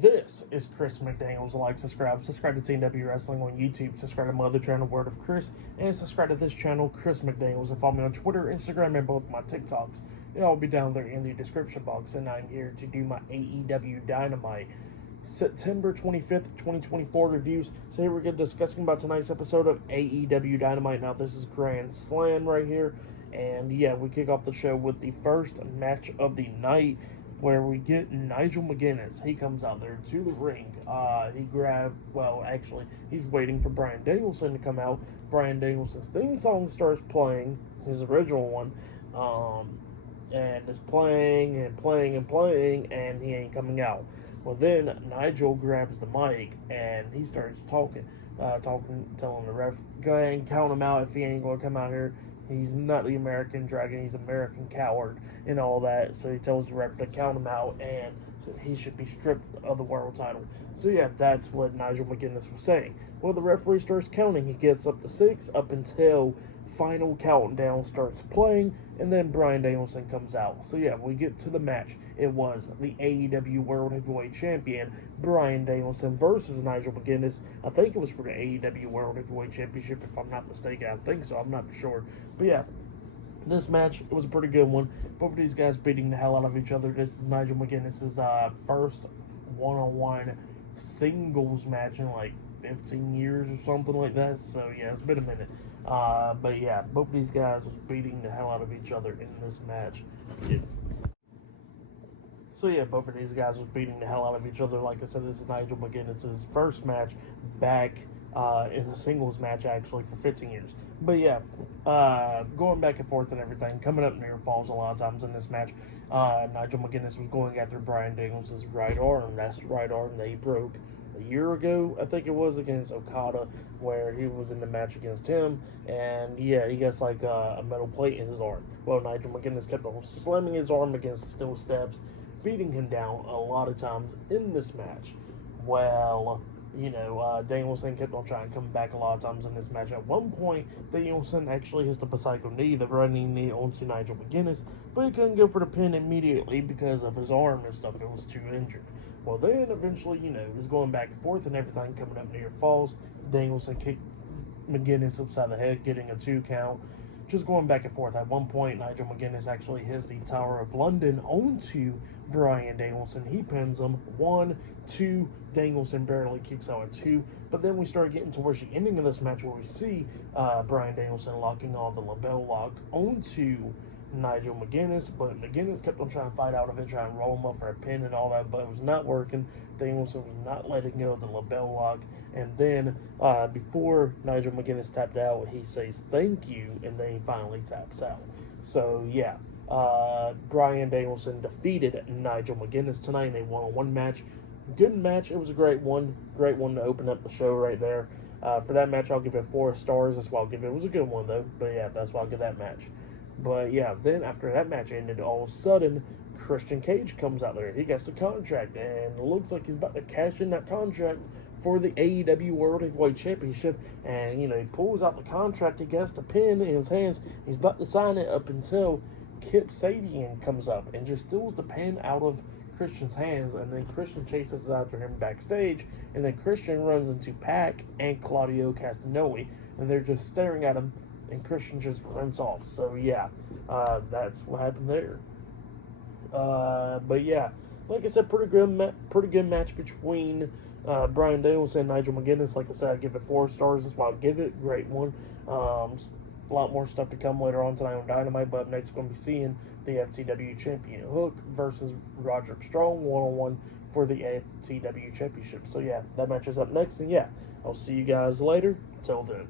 This is Chris McDaniels. Like, subscribe to TNW Wrestling on YouTube. Subscribe to my other channel, Word of Chris. And subscribe to this channel, Chris McDaniels. And follow me on Twitter, Instagram, and both my TikToks. It'll all be down there in the description box. And I'm here to do my AEW Dynamite September 25th, 2024 reviews. So here we're discussing about tonight's episode of AEW Dynamite. Now, this is Grand Slam right here. And yeah, we kick off the show with the first match of the night, where we get Nigel McGuinness. He comes out there to the ring. He's waiting for Bryan Danielson to come out. Bryan Danielson's theme song starts playing, his original one, and it's playing, and he ain't coming out. Well, then Nigel grabs the mic, and he starts telling the ref, go ahead and count him out if he ain't going to come out here. He's not the American Dragon, he's American Coward, and all that. So he tells the ref to count him out, and he should be stripped of the world title. So yeah, that's what Nigel McGuinness was saying. Well, the referee starts counting. He gets up to 6, up until final countdown starts playing, and then Bryan Danielson comes out. So yeah, we get to the match. It was the AEW World Heavyweight Champion, Bryan Danielson, versus Nigel McGuinness. I think it was for the AEW World Heavyweight Championship, if I'm not mistaken. I think so. I'm not for sure. But yeah, this match, it was a pretty good one. Both of these guys beating the hell out of each other. This is Nigel McGuinness's first one-on-one singles match in like 15 years or something like that. So yeah, it's been a minute. But yeah, both of these guys was beating the hell out of each other in this match. Yeah. So yeah, both of these guys was beating the hell out of each other. Like I said, this is Nigel McGuinness's first match back in a singles match, actually, for 15 years. But yeah, going back and forth and everything, coming up near falls a lot of times in this match. Nigel McGuinness was going after Bryan Danielson's right arm. That's the right arm that he broke a year ago, I think it was, against Okada, where he was in the match against him, and yeah, he gets like a metal plate in his arm. Well, Nigel McGuinness kept on slamming his arm against the steel steps, beating him down a lot of times in this match. Well, Danielson kept on trying to come back a lot of times in this match. At one point, Danielson actually hits the bicycle knee, the running knee, onto Nigel McGuinness, but he couldn't go for the pin immediately because of his arm and stuff. It was too injured. Well, then eventually, it was going back and forth and everything, coming up near falls. Danielson kicked McGuinness upside the head, getting a 2 count. Just going back and forth. At one point, Nigel McGuinness actually hits the Tower of London onto Bryan Danielson. He pins him 1, 2. Danielson barely kicks out at 2. But then we start getting towards the ending of this match, where we see Bryan Danielson locking on the label lock onto Nigel McGuinness, but McGuinness kept on trying to fight out of it, trying to roll him up for a pin and all that, but it was not working. Danielson was not letting go of the label lock, and then before Nigel McGuinness tapped out, he says thank you, and then he finally taps out. So yeah, Bryan Danielson defeated Nigel McGuinness tonight in a one-on-one match. Good match. It was a great one to open up the show right there. For that match, I'll give it 4 stars. That's why I'll give it. It was a good one though, but yeah, that's why I'll give that match. But yeah, then after that match ended, all of a sudden, Christian Cage comes out there. He gets the contract, and it looks like he's about to cash in that contract for the AEW World Heavyweight Championship. And, he pulls out the contract. He gets the pin in his hands. He's about to sign it up until Kip Sabian comes up and just steals the pin out of Christian's hands. And then Christian chases after him backstage. And then Christian runs into Pac and Claudio Castagnoli. And they're just staring at him. And Christian just runs off. So yeah, that's what happened there. But yeah, like I said, pretty good match between Bryan Danielson and Nigel McGuinness. Like I said, I give it 4 stars. That's why I give it. Great one. A lot more stuff to come later on tonight on Dynamite. But up next, we're going to be seeing the FTW champion Hook versus Roderick Strong 1-on-1 for the FTW championship. So yeah, that match is up next. And yeah, I'll see you guys later. Till then.